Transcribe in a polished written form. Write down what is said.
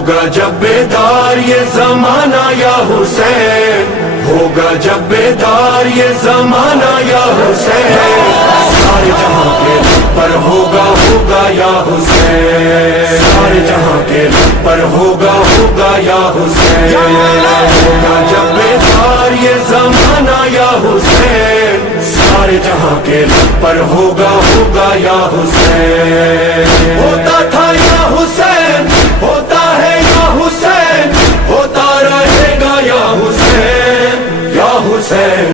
होगा जब बेदार ये जमाना या हुसैन, होगा जब बेदार ये जमाना या हुसैन, सारे जहां के पर होगा होगा या हुसैन, सारे जहां के पर होगा होगा या हुसैन, होगा जब बेदार ये जमाना या हुसैन, सारे जहां के पर होगा होगा या हुसैन।